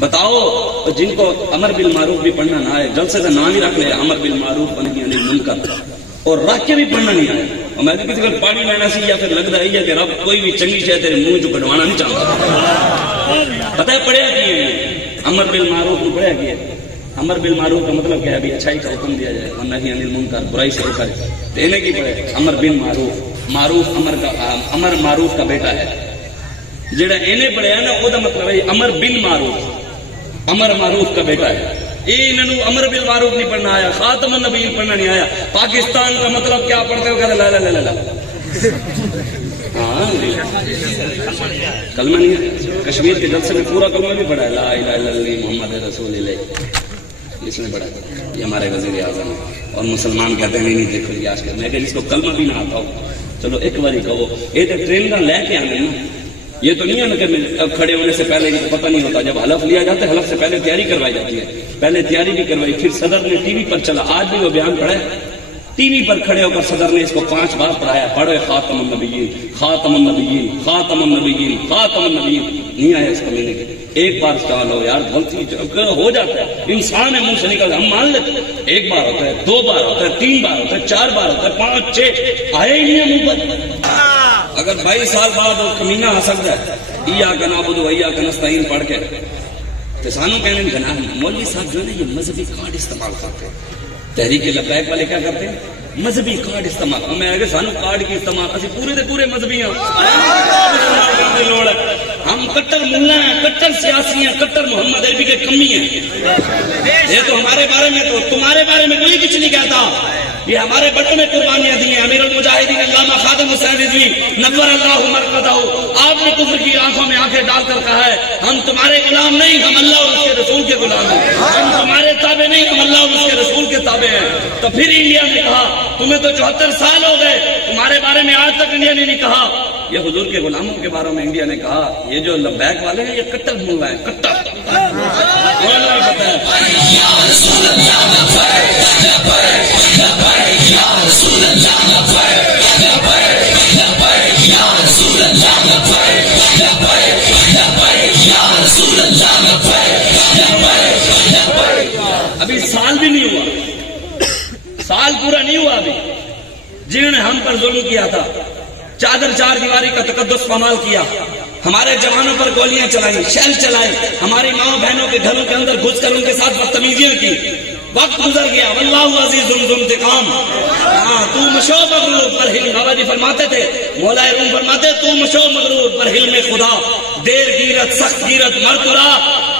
بتاؤ جن کو امر بالمعروف بھی پڑھنا نہ آئے، جلسے کا نام ہی رکھ لے امر بالمعروف ونہی عن المنکر، اور رکھ کے بھی پڑھنا نہیں آئے، اور میں کسی کو پڑھی لینا سی یا پھر لگتا ہے کہ رب کوئی بھی چنگی شے تیرے منہ چ کٹوانا نہیں چاہتا۔ پتہ ہے پڑھیا کی ہے امر بالمعروف میں پڑھیا کی ہے؟ امر بالمعروف کا مطلب کیا ہے؟ ابھی اچھائی کا حکم دیا جائے، ونہی عن المنکر، برائی سے روکا جائے، تو انہیں کی پڑھے امر بالمعروف، معروف امر معروف کا بیٹا ہے، جڑا انہیں پڑھیا نا وہ مطلب ہے امر بن معروف، امر معروف کا بیٹا ہے۔ انہوں امر بالمعروف نہیں پڑھنا آیا، خاتم النبیین پڑھنا نہیں آیا۔ پاکستان کا مطلب کیا پڑھتے ہو؟ کہتے لا لا لا لا، ہاں کلمہ نہیں ہے۔ کشمیر کے جلسے میں پورا کلمہ بھی پڑھا ہے، لا الہ الا اللہ محمد رسول اللہ، اس نے پڑھا ہے، یہ ہمارے وزیر اعظم ہے۔ اور مسلمان کہتے ہیں نہیں دیکھو یہ آج کل میں کہ جس کو کلمہ بھی نہ آتا ہو چلو ایک باری کہو، یہ تو ٹرین کا لے کے آنے نا، یہ تو نہیں ہے نا کہ کھڑے ہونے سے پہلے پتہ نہیں ہوتا، جب حلف لیا جاتا ہے حلف سے پہلے تیاری کروائی جاتی ہے، پہلے تیاری بھی کروائی، پھر صدر نے ٹی وی پر چلا، آج بھی وہ بیان پڑھا ہے، ٹی وی پر کھڑے ہو کر صدر نے اس کو 5 بار پڑھایا، پڑھے خاتم النبیین خاتم النبیین خاتم النبیین خاتم النبیین، نہیں آیا اس کو لینے کے، ایک بار اسٹال ہو یار غلطی ہو جاتا ہے، انسان ہے منہ سے نکل ہم مان لیتے، ایک بار ہوتا ہے، 2 بار ہوتا ہے، 3 بار ہوتا ہے، 4 بار ہوتا ہے، 5 6 آئے ہی نہیں ہے منہ پر۔ اگر 22 سال بعد وہ کمینہ آ سکتا ہے ایاک نعبد و ایاک نستعین پڑھ کے، تو سانوں کہنے میں گناہ ہے۔ مولوی صاحب جو ہے نا یہ مذہبی کارڈ استعمال کرتے ہیں، تحریک لبیک والے کیا کرتے ہیں؟ مذہبی کارڈ استعمال، میں اگر سانو کارڈ کی استعمال اسی پورے دے پورے مذہبی ہیں، ہم کٹر ملا ہیں، کٹر سیاسی ہیں، کٹر محمد عربی کے کمی ہیں، یہ تو ہمارے بارے میں، تو تمہارے بارے میں کوئی کچھ نہیں کہتا، یہ ہمارے بڑوں نے قربانیاں دی ہیں۔ امیر المجاہدین علامہ خادم حسین رضوی نور اللہ مرقدہ، آپ نے کفر کی آنکھوں میں آنکھیں ڈال کر کہا ہے ہم تمہارے غلام نہیں، ہم اللہ اور اس کے رسول کے غلام ہیں، ہم تمہارے تابع نہیں، ہم اللہ اور اس کے رسول کے تابع ہیں۔ تو پھر انڈیا نے کہا تمہیں تو 74 سال ہو گئے، تمہارے بارے میں آج تک انڈیا نے نہیں کہا۔ یہ حضور کے غلاموں کے بارے میں انڈیا نے کہا یہ جو لبیک والے ہیں یہ کٹر ملا ہیں، کٹر ابھی سال بھی نہیں ہوا، سال پورا نہیں ہوا ابھی، جنہوں نے ہم پر ظلم کیا تھا، چادر 4 دیواری کا تقدس پامال کیا، ہمارے جوانوں پر گولیاں چلائیں، شیل چلائے، ہماری ماں بہنوں کے گھروں کے اندر گھس کر ان کے ساتھ بدتمیزیاں کی، وقت گزر گیا، واللہ عزیز ذو انتقام، ہاں تو مشو مغرور پر حلم، بابا جی فرماتے تھے، مولا روم فرماتے تو مشو مغرور پر حلم خدا، دیر گیرت سخت گیرت مرترا،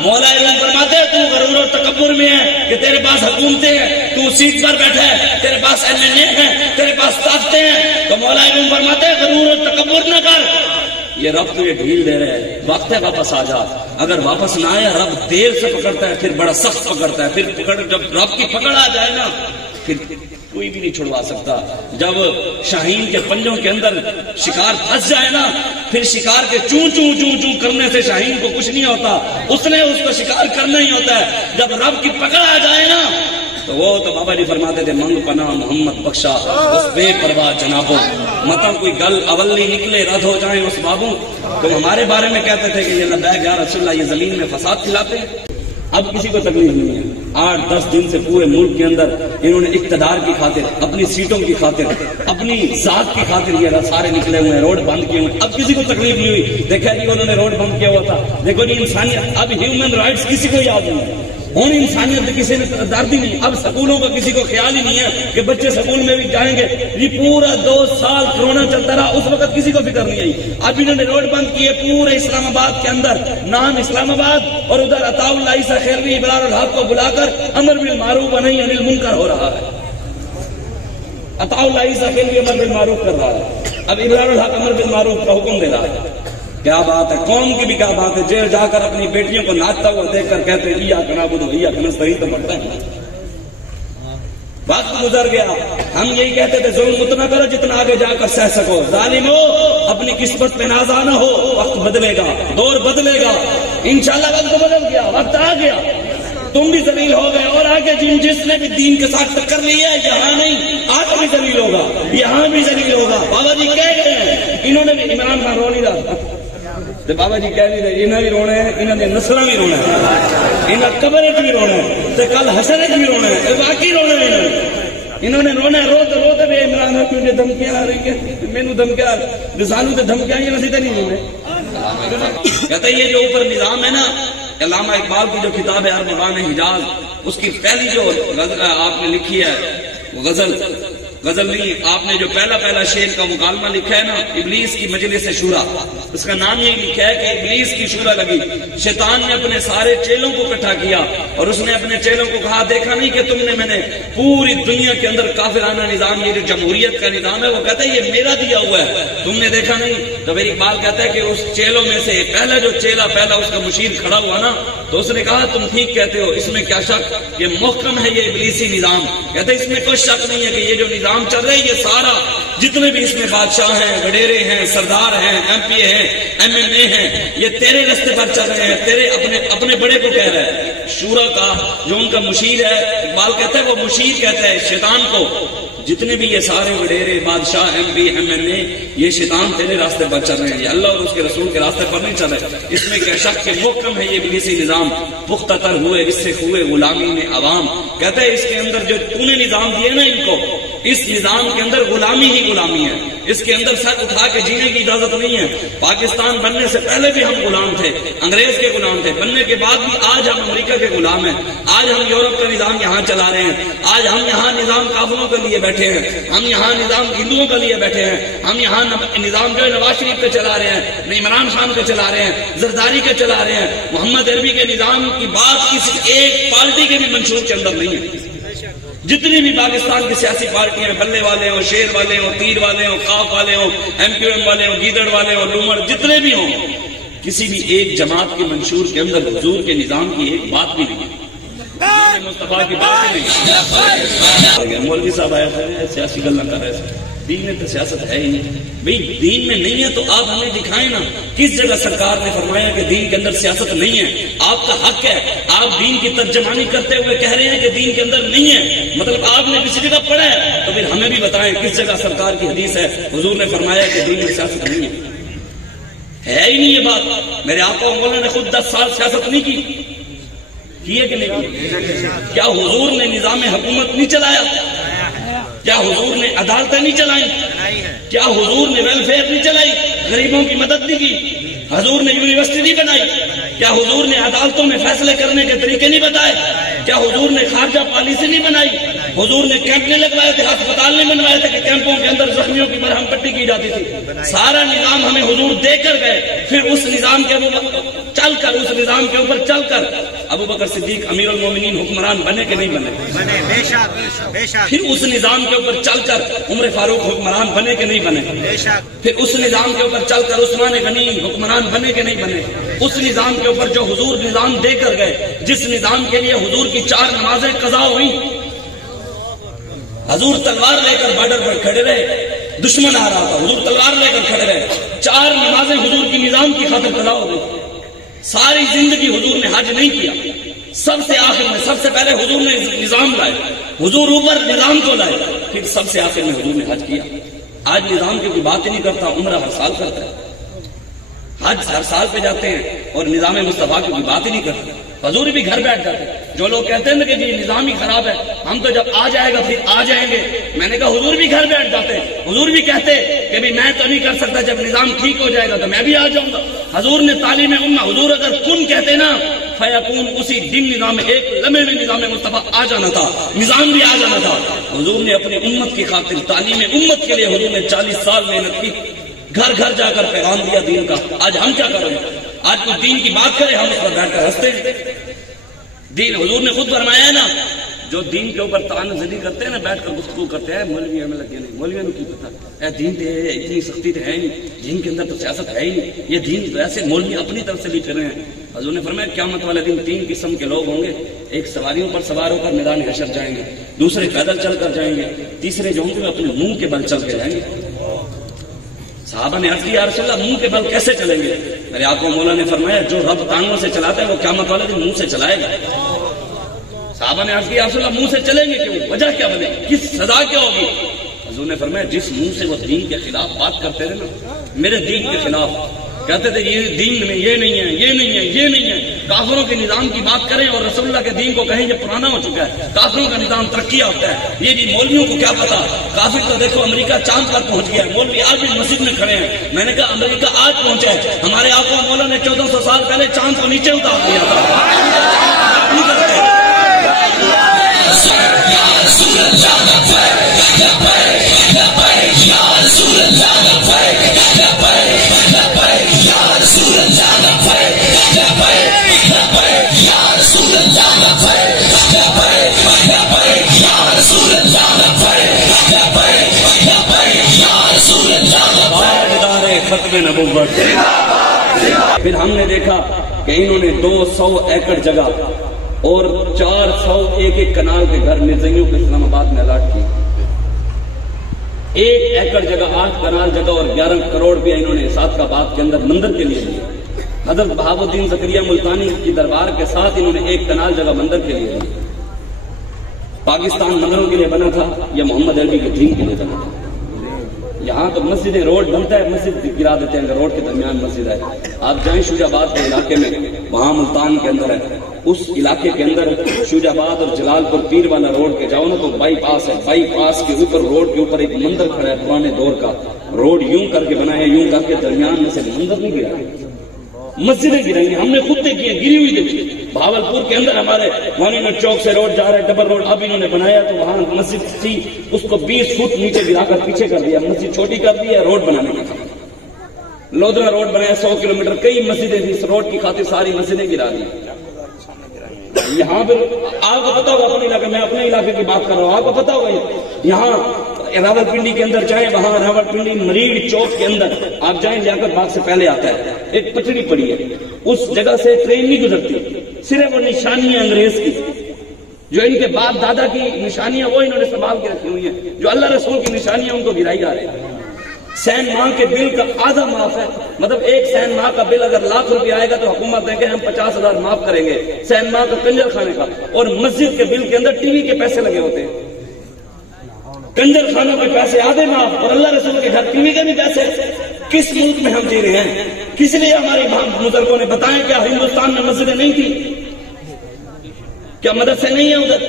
مولا روم فرماتے تو غرور اور تکبر میں ہے کہ تیرے پاس حکومتیں ہیں، تو سیٹ پر بیٹھا ہے، تیرے پاس MLA ہیں، تیرے پاس طاقتیں ہیں، تو مولا روم فرماتے غرور اور تکبر نہ کر، یہ رب تجھے ڈھیل دے رہے ہیں، وقت ہے واپس آ جا، اگر واپس نہ آیا رب دیر سے پکڑتا ہے، پھر بڑا سخت پکڑتا ہے، پھر پکڑ جب رب کی پکڑ آ جائے نا پھر کوئی بھی نہیں چھڑوا سکتا، جب شاہین کے پنجوں کے اندر شکار پھنس جائے نا پھر شکار کے چوں چوں چوں چوں کرنے سے شاہین کو کچھ نہیں ہوتا، اس نے اس کو شکار کرنا ہی ہوتا ہے، جب رب کی پکڑ آ جائے نا تو وہ تو بابا جی فرماتے تھے منگ پناہ محمد بخشا اس بے پرواہ جنابوں، متا کوئی گل اولی نکلے رد ہو جائیں اس بابوں، تو ہمارے بارے میں کہتے تھے کہ یہ لبیک یا رسول اللہ یہ زمین میں فساد کھلاتے ہیں، اب کسی کو تکلیف نہیں ہے، 8-10 دن سے پورے ملک کے اندر انہوں نے اقتدار کی خاطر، اپنی سیٹوں کی خاطر، اپنی ذات کی خاطر یہ سارے نکلے ہوئے ہیں، روڈ بند کیے ہوئے، اب کسی کو تکلیف نہیں ہوئی، دیکھا جی انہوں نے روڈ بند کیا ہوا تھا، دیکھو جی انسانیت، اب ہیومن رائٹس کسی کو یاد نہیں، ہوں انسانیت کسی نے درد ہی نہیں، اب سکولوں کا کسی کو خیال ہی نہیں ہے کہ بچے سکول میں بھی جائیں گے، یہ پورا 2 سال کرونا چلتا رہا، اس وقت کسی کو فکر نہیں آئی، اب انہوں نے روڈ بند کیے پورے اسلام آباد کے اندر، نام اسلام آباد، اور ادھر عطا اللہ عیسیٰ خیروی ابرار الحق کو بلا کر امر بالمعروف و نہی عن المنکر ہو رہا ہے، عطا اللہ عیسیٰ خیروی امر بالمعروف کر رہا ہے، اب ابرار الحق امر بالمعروف کا حکم دے رہا ہے، کیا بات ہے، قوم کی بھی کیا بات ہے، جیل جا کر اپنی بیٹیوں کو ناچتا ہوا دیکھ کر کہتے ہیں ایاک نعبد و ایاک نستعین تو پڑھتے ہیں، وقت گزر گیا، ہم یہی کہتے تھے ظلم اتنا کرو جتنا آگے جا کر سہ سکو، ظالمو اپنی قسمت پہ نازا نہ ہو، وقت بدلے گا، دور بدلے گا، انشاءاللہ وقت بدل گیا، وقت آ گیا، تم بھی ذلیل ہو گئے، اور آگے جس نے بھی دین کے ساتھ ٹکر لی ہے یہاں نہیں آگے بھی ذلیل ہوگا، یہاں بھی ذلیل ہوگا، بابا جی کہہ گئے ہیں، انہوں نے بھی عمران خان رو نہیں رہا تے بابا جی کہہ نہیں رہے انہاں بھی رونا ہے، انہاں دے نسلاں بھی رونا ہے، انہاں قبر بھی رونا ہے تے کل حشر بھی رونا ہے، واقعی رونا ہے انہوں نے رونا ہے، روتے روتے بھی عمران حق مجھے دھمکیاں آ رہی ہیں، مینوں دھمکیاں رسالوں تے دھمکیاں آئی ہیں، نہیں ہوئے. کہتے ہیں یہ جو اوپر نظام ہے نا، علامہ اقبال کی جو کتاب ہے ارمغان حجاز، اس کی پہلی جو غزل آپ نے لکھی ہے وہ غزل نہیں، آپ نے جو پہلا شعر کا مکالمہ لکھا ہے نا، ابلیس کی مجلس شورا، اس کا نام یہی لکھا ہے کہ ابلیس کی شورا لگی. شیطان نے اپنے سارے چیلوں کو اکٹھا کیا اور اس نے اپنے چیلوں کو کہا دیکھا نہیں کہ تم نے میں نے پوری دنیا کے اندر کافرانہ نظام، یہ جو جمہوریت کا نظام ہے وہ کہتا ہے یہ میرا دیا ہوا ہے، تم نے دیکھا نہیں. تو میری اقبال کہتا ہے کہ اس چیلوں میں سے پہلا جو چیلا اس کا مشیر کھڑا ہوا نا، تو اس نے کہا تم ٹھیک کہتے ہو، اس میں کیا شک، یہ محکم ہے یہ ابلیسی نظام. کہتے ہیں اس میں کوئی شک نہیں ہے کہ یہ جو نظام چل رہا ہے یہ سارا جتنے بھی اس میں بادشاہ ہیں، وڈیرے ہیں، سردار ہیں، ایم پی ہیں، ایم این اے ہیں، یہ تیرے رستے پر چل رہے ہیں، تیرے اپنے بڑے کو کہہ رہا ہے. شورا کا جو ان کا مشیر ہے، اقبال کہتا ہے وہ مشیر کہتا ہے شیطان کو، جتنے بھی یہ سارے وڈیرے بادشاہ ایم پی ایم این اے یہ شیطان تیرے راستے پر چل رہے ہیں، یہ اللہ اور اس کے رسول کے راستے پر نہیں چل رہے. اس میں کیا شک کہ محکم ہے یہ ابلیسی نظام، پختہ تر ہوئے اس سے ہوئے غلامی میں عوام. کہتا ہے اس کے اندر جو تو نے نظام دیے نا ان کو، اس نظام کے اندر غلامی ہی غلامی ہے، اس کے اندر سر اٹھا کے جینے کی اجازت نہیں ہے. پاکستان بننے سے پہلے بھی ہم غلام تھے، انگریز کے غلام تھے، بننے کے بعد بھی آج ہم امریکہ کے غلام ہیں. آج ہم یورپ کا نظام یہاں چلا رہے ہیں، آج ہم یہاں نظام کافروں کے لیے بیٹھے ہیں، ہم یہاں نظام ہندوؤں کے لیے بیٹھے ہیں، ہم یہاں نظام جو ہے نواز شریف کا چلا رہے ہیں، عمران خان کا چلا رہے ہیں، زرداری کا چلا رہے ہیں. محمد عربی کے نظام کی بات کسی ایک پارٹی کے بھی منشور کے اندر نہیں ہے. جتنی بھی پاکستان کی سیاسی پارٹیاں ہیں، بلے والے ہوں، شیر والے ہوں، تیر والے ہوں، قاف والے ہوں، ایم کیو ایم والے ہوں، گیدڑ والے ہوں، لومڑ جتنے بھی ہوں، کسی بھی ایک جماعت کے منشور کے اندر حضور کے نظام کی ایک بات بھی نہیں ہے، مصطفیٰ کی بات نہیں. مولوی صاحب آئے تھے سیاسی گل نہ کر رہے تھے، دین میں تو سیاست ہے ہی نہیں. بھئی دین میں نہیں ہے تو آپ ہمیں دکھائیں نا کس جگہ سرکار نے فرمایا کہ دین کے اندر سیاست نہیں ہے. آپ کا حق ہے، آپ دین کی ترجمانی کرتے ہوئے کہہ رہے ہیں کہ دین کے اندر نہیں ہے، مطلب آپ نے کسی جگہ پڑھا ہے تو پھر ہمیں بھی بتائیں کس جگہ سرکار کی حدیث ہے حضور نے فرمایا کہ دین میں سیاست نہیں ہے ہی نہیں. یہ بات میرے آقا و مولا نے خود 10 سال سیاست نہیں کی ہے کہ نہیں؟ کیا حضور نے نظام حکومت نہیں چلایا؟ کیا حضور نے عدالتیں نہیں چلائیں؟ کیا حضور نے ویلفیئر نہیں چلائی؟ غریبوں کی مدد نہیں کی؟ حضور نے یونیورسٹی نہیں بنائی؟ کیا حضور نے عدالتوں میں فیصلے کرنے کے طریقے نہیں بتائے؟ کیا حضور نے خارجہ پالیسی نہیں بنائی؟ حضور نے کیمپ نہیں لگوائے تھے، ہسپتال نہیں بنوائے تھے کہ کیمپوں کے اندر زخمیوں کی مرہم پٹی کی جاتی تھی؟ سارا نظام ہمیں حضور دے کر گئے. پھر اس نظام کے چل کر، اس نظام کے اوپر چل کر ابو بکر صدیق امیر المومنین حکمران بنے کہ نہیں بنے؟ پھر اس نظام کے اوپر چل کر عمر فاروق حکمران بنے کہ نہیں بنے؟ پھر اس نظام کے اوپر چل کر عثمان غنی حکمران بنے کہ نہیں بنے؟ اس نظام کے اوپر جو حضور نظام دے کر گئے، جس نظام کے لیے حضور کی 4 نمازیں قضا ہوئی، حضور تلوار لے کر بارڈر پر کھڑے رہے، دشمن آ رہا تھا، حضور تلوار لے کر کھڑے رہے، 4 نمازیں حضور کی نظام کی خاطر قضا ہو گئی. ساری زندگی حضور نے حج نہیں کیا، سب سے آخر میں سب سے پہلے حضور نے نظام لائے، حضور اوپر نظام کو لائے، پھر سب سے آخر میں حضور نے حج کیا. آج نظام کی کوئی بات ہی نہیں کرتا، عمرہ ہر سال کرتا ہے، حج ہر سال پہ جاتے ہیں اور نظام مصطفیٰ کی کوئی بات ہی نہیں کرتے. حضور بھی گھر بیٹھ جاتے. جو لوگ کہتے ہیں نا کہ یہ نظام ہی خراب ہے، ہم تو جب آ جائے گا پھر آ جائیں گے، میں نے کہا حضور بھی گھر بیٹھ جاتے. حضور بھی کہتے کہ بھی میں تو نہیں کر سکتا، جب نظام ٹھیک ہو جائے گا تو میں بھی آ جاؤں گا. حضور نے تعلیم امہ، حضور اگر کن کہتے نا فیکون، اسی دن نظام ایک لمحے میں نظام مصطفیٰ آ جانا تھا، نظام بھی آ جانا تھا. حضور نے اپنی امت کی خاطر تعلیم امت کے لیے حضور نے 40 سال محنت کی، گھر گھر جا کر پیغام دیا دین کا. آج ہم کیا کریں؟ آج کوئی دین کی بات کرے ہم اس پر بیٹھ کر ہنستے ہیں. دین حضور نے خود فرمایا ہے نا، جو دین کے اوپر طعن زدی کرتے ہیں نا، بیٹھ کر گفتگو کرتے ہیں، مولوی ہمیں لگے نہیں، مولویوں نے کی پتا، دین تے اتنی سختی تو ہے نہیں، دین کے اندر تو سیاست ہے ہی نہیں، یہ دین ویسے مولوی اپنی طرف سے لکھ رہے ہیں. حضور نے فرمایا قیامت والے دن 3 قسم کے لوگ ہوں گے، ایک سواریوں پر سوار ہو کر میدان حشر جائیں گے، دوسرے پیدل چل کر جائیں گے، تیسرے جو ہوں گے اپنے منہ کے بل چل کے جائیں گے. صحابہ نے عرض کیا یا رسول اللہ منہ کے بل کیسے چلیں گے؟ میرے آقا مولا نے فرمایا جو رب ٹانگوں سے چلاتا ہے وہ قیامت والے دن منہ سے چلائے گا. صحابہ نے عرض کیا یا رسول اللہ منہ سے چلیں گے کیوں؟ وجہ کیا بنے؟ کس سزا کیا ہوگی؟ حضور نے فرمایا جس منہ سے وہ دین کے خلاف بات کرتے رہے نا، میرے دین کے خلاف، کہتے تھے یہ دین میں یہ نہیں ہے، یہ نہیں ہے، یہ نہیں ہے. کافروں کے نظام کی بات کریں اور رسول اللہ کے دین کو کہیں یہ پرانا ہو چکا ہے، کافروں کا نظام ترقی یافتہ ہے. یہ بھی مولویوں کو کیا پتا. کافر تو دیکھو امریکہ چاند پر پہنچ گیا ہے، مولوی آج بھی مسجد میں کھڑے ہیں. میں نے کہا امریکہ آج پہنچا ہے، ہمارے آقا مولا نے 1400 سال پہلے چاند کو نیچے اتار دیا تھا. ختم نبوت. پھر ہم نے دیکھا کہ انہوں نے 200 ایکڑ جگہ اور 401 کنال کے گھر مرزائیوں کو اسلام آباد میں الاٹ کی. 1 ایکڑ جگہ 8 کنال جگہ اور 11 کروڑ بھی انہوں نے صادقآباد کے اندر مندر کے لیے دیا. حضرت بہاء الدین زکریا ملتانی کی دربار کے ساتھ انہوں نے 1 کنال جگہ مندر کے لیے دی. پاکستان مندروں کے لیے بنا تھا یا محمد عربی کے دین کے لیے بنا تھا؟ یہاں تو مسجد روڈ بنتا ہے، مسجد گرا دیتے ہیں. روڈ کے درمیان مسجد ہے. آپ جائیں شوجہ آباد کے علاقے میں، وہاں ملتان کے اندر ہے، اس علاقے کے اندر شوجہ آباد اور جلال پور پیر والا روڈ کے جاؤ نا تو بائی پاس ہے. بائی پاس کے اوپر روڈ کے اوپر ایک مندر کھڑا ہے پرانے دور کا. روڈ یوں کر کے بنا ہے، یوں کر کے درمیان میں سے مندر نہیں گرا ہے، مسجدیں گریں گی. ہم نے خود دیکھی ہیں، گری ہوئی دیکھی. بھاولپور کے اندر ہمارے وانینٹ چوک سے روڈ جا رہا ہے، ڈبل روڈ اب انہوں نے بنایا تو وہاں مسجد تھی، اس کو 20 فٹ نیچے گرا کر پیچھے کر دیا، مسجد چھوٹی کر دی ہے، روڈ بنانے کا تھا. لودھرا روڈ بنایا 100 کلومیٹر، کئی مسجدیں تھی، اس روڈ کی خاطر ساری مسجدیں گرا دی. یہاں پہ آپ کو پتا ہوگا اپنے علاقے میں، اپنے علاقے کی بات کر رہا ہوں، آپ کو پتا ہوگا یہاں راول پنڈی کے اندر جائیں، وہاں راول پنڈی مریڑ چوک کے اندر آپ جائیں، لیاقت باغ سے پہلے آتا ہے ایک پٹڑی پڑی ہے، اس جگہ سے ٹرین نہیں گزرتی، صرف وہ نشانیاں انگریز کی جو ان کے باپ دادا کی نشانیاں وہ انہوں نے سنبھال کے رکھی ہوئی ہیں، جو اللہ رسول کی نشانیاں ان کو گرائی جا رہی ہیں. سین ماہ کے بل کا آدھا معاف ہے، مطلب 1 سین ماہ کا بل اگر ₹1,00,000 آئے گا تو حکومت دیں کہ ہم 50,000 معاف کریں گے سین ماہ کا کنجر خانے کا. اور مسجد کے بل کے اندر ٹی وی کے پیسے لگے ہوتے ہیں، کنجر خانوں کے پیسے آدھے معاف، اور اللہ رسول کے گھر ٹی وی کے بھی پیسے. کس ملک میں ہم جی رہے ہیں؟ کس لیے ہمارے بزرگوں نے بتایا کیا ہندوستان میں مسجدیں نہیں تھی؟ کیا مدرسے نہیں ہیں ادھر؟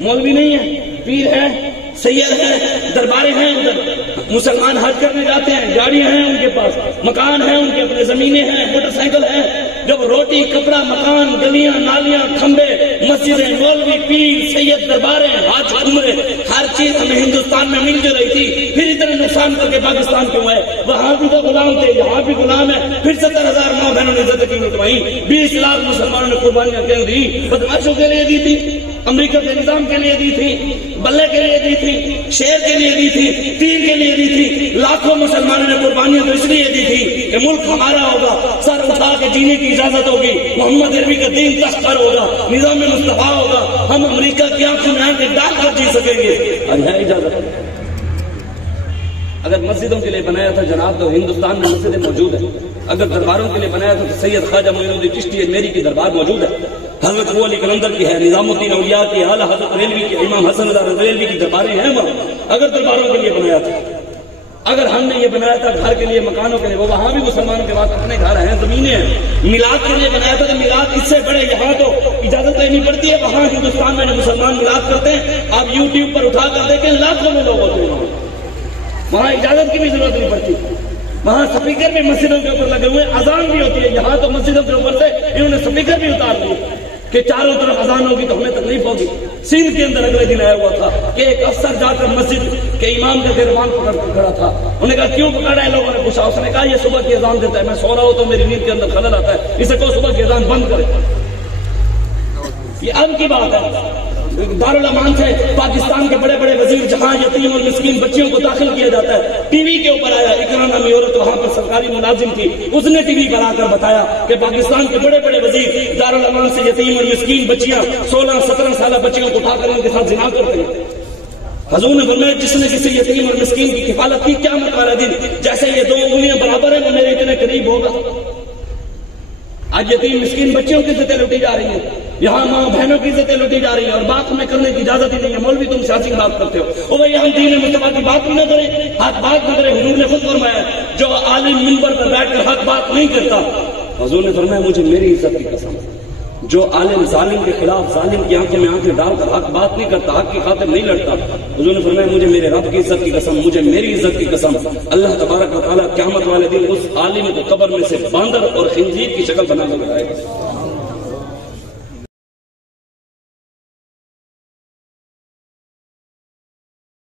مولوی نہیں ہیں؟ پیر ہیں؟ سید ہیں؟ درباریں ہیں ادھر؟ مسلمان حج کرنے جاتے ہیں، گاڑیاں ہیں ان کے پاس، مکان ہیں ان کے، اپنے زمینیں ہیں، موٹر سائیکل ہے. جب روٹی کپڑا مکان گلیاں نالیاں کھمبے مسجدیں مولوی پیر سید درباریں حج عمرے ہر چیز ہمیں ہندوستان میں مل جو رہی تھی، پھر اتنا نقصان کر کے پاکستان کیوں ہے؟ وہاں بھی تو غلام تھے، یہاں بھی غلام ہے. پھر 70,000 ماں بہنوں نے زندگی اٹھوائی، 20 لاکھ مسلمانوں نے قربانیاں کیوں دی؟ بدماشوں کے لیے دی تھی، امریکہ کے نظام کے لیے دی تھی، بلے کے لیے دی تھی، شیر کے لیے دی تھی، تیر کے لیے دی تھی. لاکھوں مسلمانوں نے قربانیاں تو اس لیے دی تھی کہ ملک ہمارا ہوگا، سر اٹھا کے جینے کی اجازت ہوگی، محمد عربی کا دین تخت پر ہوگا، نظام مصطفیٰ ہوگا، ہم امریکہ کی آنکھوں میں آن کے ڈال کر جی سکیں گے. اب ہے اجازت؟ اگر مسجدوں کے لیے بنایا تھا جناب تو ہندوستان میں مسجدیں موجود ہیں. اگر درباروں کے لیے بنایا تھا تو سید خواجہ معین الدین چشتی میری کی دربار موجود ہے، حضرت ابو علی قلندر کی ہے، نظام الدین اولیاء کی، اعلی حضرت ریلوی کی، امام حسن رضا ریلوی کی درباریں ہیں وہاں. اگر درباروں کے لیے بنایا تھا، اگر ہم نے یہ بنایا تھا گھر کے لیے مکانوں کے لیے، وہ وہاں بھی مسلمانوں کے پاس اپنے گھر ہیں زمینیں ہیں. میلاد کے لیے بنایا تھا تو میلاد اس سے بڑے یہاں تو اجازت لینی پڑتی ہے، وہاں ہندوستان میں مسلمان میلاد کرتے ہیں. آپ یوٹیوب پر اٹھا کر دیکھیں لاکھوں میں لوگ ہوتے ہیں، وہاں اجازت کی بھی ضرورت نہیں پڑتی. وہاں سپیکر بھی مسجدوں کے اوپر لگے ہوئے، اذان بھی ہوتی ہے. یہاں تو مسجدوں کے اوپر سے انہوں نے سپیکر بھی اتار دیے کہ چاروں طرف اذان ہوگی تو ہمیں تکلیف ہوگی. سندھ کے اندر اگلے دن آیا ہوا تھا کہ ایک افسر جا کر مسجد کے امام کا گربان پکڑ کر کھڑا تھا. انہوں نے کہا کیوں پکڑا ہے؟ لوگوں نے پوچھا. اس نے کہا یہ صبح کی اذان دیتا ہے، میں سو رہا ہوں تو میری نیند کے اندر خلل آتا ہے، اسے کہو صبح کی اذان بند کرے. یہ اب کی بات ہے. دارالامان سے پاکستان کے بڑے بڑے وزیر جہاں یتیم اور مسکین بچیوں کو داخل کیا جاتا ہے، ٹی وی کے اوپر آیا. اقرا نامی عورت وہاں پر سرکاری ملازم تھی، اس نے ٹی وی پر آ کر بتایا کہ پاکستان کے بڑے بڑے وزیر دارالامان سے یتیم اور مسکین بچیاں 16-17 سالہ بچیوں کو اٹھا کر ان کے ساتھ زنا کرتے ہیں. حضور نے فرمایا جس نے کسی یتیم اور مسکین کی کفالت کی قیامت والا دن جیسے یہ 2 انگلیاں برابر ہیں وہ میرے اتنے قریب ہوگا. آج یتیم مسکین بچیوں کی ضدیں لوٹی جا رہی ہیں. یہاں ماں بہنوں کی عزتیں لوٹی جا رہی ہیں اور بات ہمیں کرنے کی اجازت ہی نہیں ہے. مولوی تم سیاسی بات کرتے ہو. او بھائی ہم دین مصطفیٰ کی بات بھی نہ کریں, حق بات نہ کریں. حضور نے خود فرمایا جو عالم منبر پر بیٹھ کر حق بات نہیں کرتا, حضور نے فرمایا مجھے میری عزت کی قسم, جو عالم ظالم کے خلاف ظالم کی آنکھیں میں آنکھیں ڈال کر حق بات نہیں کرتا, حق کی خاطر نہیں لڑتا, حضور نے فرمایا مجھے میرے رب کی عزت کی قسم, مجھے میری عزت کی قسم, اللہ تبارک و تعالیٰ قیامت والے دن اس عالم کو قبر میں سے باندر اور خنزیر کی شکل بنا کر لائے گا.